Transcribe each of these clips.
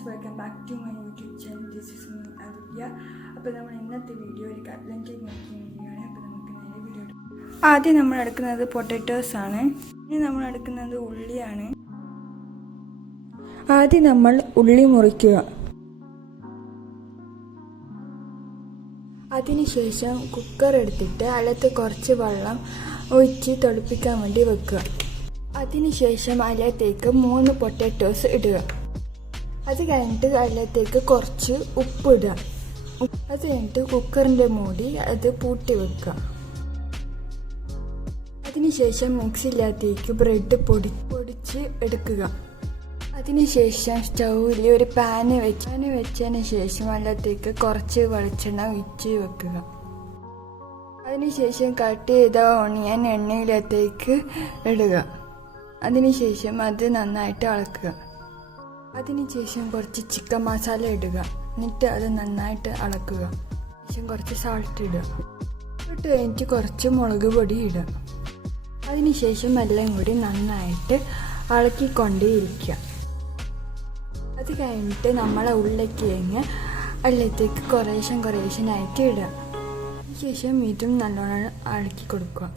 Friends, welcome back to my YouTube channel. This is me Aditya. അപ്പോൾ നമ്മൾ ഇന്നത്തെ video ഒരു കട്ട്ലറ്റ് കേക്ക് മേക്കിംഗ് വീഡിയോ ആണ്. അപ്പോൾ നമുക്ക് നേരെ വീഡിയോ എടുക്കാം. ആദ്യം നമ്മൾ എടുക്കുന്നത് പൊട്ടാറ്റോസ് ആണ്. ഇനി നമ്മൾ എടുക്കുന്നത് ഉള്ളിയാണ്. ആദ്യം നമ്മൾ ഉള്ളി മുറിക്കുക. അതിനുശേഷം കുക്കർ എടുത്തിട്ട് അതിലത്ത് കുറച്ച് വെള്ളം ഒഴിച്ച് തിളപ്പിക്കാൻ വേണ്ടി വെക്കുക. അതിനുശേഷം അതിലത്തേക്ക് 3 പൊട്ടാറ്റോസ് ഇടുക. അത് കഴിഞ്ഞിട്ട് അതിലത്തേക്ക് കുറച്ച് ഉപ്പ് ഇടുക. അത് കഴിഞ്ഞിട്ട് കുക്കറിൻ്റെ മൂടി അത് പൂട്ടി വെക്കുക. അതിനുശേഷം മിക്സിയിലത്തേക്ക് ബ്രെഡ് പൊടിച്ച് എടുക്കുക. അതിനുശേഷം സ്റ്റൗവിൽ ഒരു പാന് വെച്ചതിന് ശേഷം അതിലത്തേക്ക് കുറച്ച് വെളിച്ചെണ്ണ ഒഴിച്ച് വെക്കുക. അതിനുശേഷം കട്ട് ചെയ്ത ഓണിയൻ എണ്ണയിലത്തേക്ക് ഇടുക. അതിനുശേഷം അത് നന്നായിട്ട് ഇളക്കുക. അതിനുശേഷം കുറച്ച് ചിക്കൻ മസാല ഇടുക. എന്നിട്ട് അത് നന്നായിട്ട് ഇളക്കുക. ശേഷം കുറച്ച് സാൾട്ട് ഇടുക. ഇട്ട് കഴിഞ്ഞിട്ട് കുറച്ച് മുളക് പൊടി ഇടുക. അതിനുശേഷം എല്ലാം കൂടി നന്നായിട്ട് ഇളക്കിക്കൊണ്ടേയിരിക്കുക. അത് കഴിഞ്ഞിട്ട് നമ്മളെ ഉരുളക്കിഴങ്ങ് അതിലത്തേക്ക് കുറേശ്ശനായിട്ട് ഇടുക. അതിനുശേഷം ഇതും നല്ലോണം ഇളക്കി കൊടുക്കുക.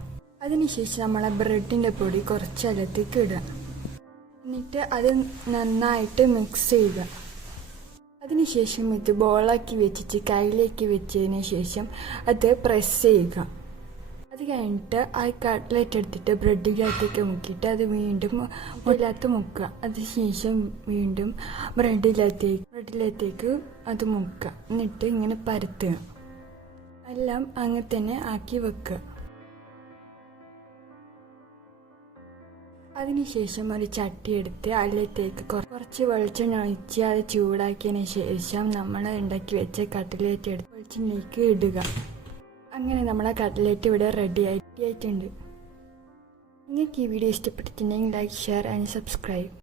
അതിനുശേഷം നമ്മളെ ബ്രെഡിൻ്റെ പൊടി കുറച്ച് അതിലത്തേക്ക് ഇടുക. എന്നിട്ട് അത് നന്നായിട്ട് മിക്സ് ചെയ്യുക. അതിനുശേഷം ഇത് ബോളാക്കി വെച്ചിട്ട് കയ്യിലേക്ക് വെച്ചതിന് ശേഷം അത് പ്രസ് ചെയ്യുക. അത് കഴിഞ്ഞിട്ട് ആ കട്ട്ലറ്റ് എടുത്തിട്ട് ബ്രെഡിനകത്തേക്ക് മുക്കിയിട്ട് അത് വീണ്ടും മുകളിലകത്ത് മുക്കുക. അതിനുശേഷം വീണ്ടും ബ്രെഡിലത്തേക്ക് അത് മുക്കുക. എന്നിട്ട് ഇങ്ങനെ പരത്തുക. എല്ലാം അങ്ങനെ തന്നെ ആക്കി വെക്കുക. അതിനുശേഷം ഒരു ചട്ടി എടുത്ത് അതിലത്തേക്ക് കുറച്ച് വെളിച്ചെണ്ണ ഒഴിച്ച് അത് ചൂടാക്കിയതിന് ശേഷം നമ്മൾ ഉണ്ടാക്കി വെച്ച കട്ട്ലേറ്റ് എടുത്ത് വെളിച്ചെണ്ണയ്ക്ക് ഇടുക. അങ്ങനെ നമ്മളെ കട്ട്ലേറ്റ് ഇവിടെ റെഡി ആയിട്ടുണ്ട്. നിങ്ങൾക്ക് ഈ വീഡിയോ ഇഷ്ടപ്പെട്ടിട്ടുണ്ടെങ്കിൽ ലൈക്ക്, ഷെയർ ആൻഡ് സബ്സ്ക്രൈബ്.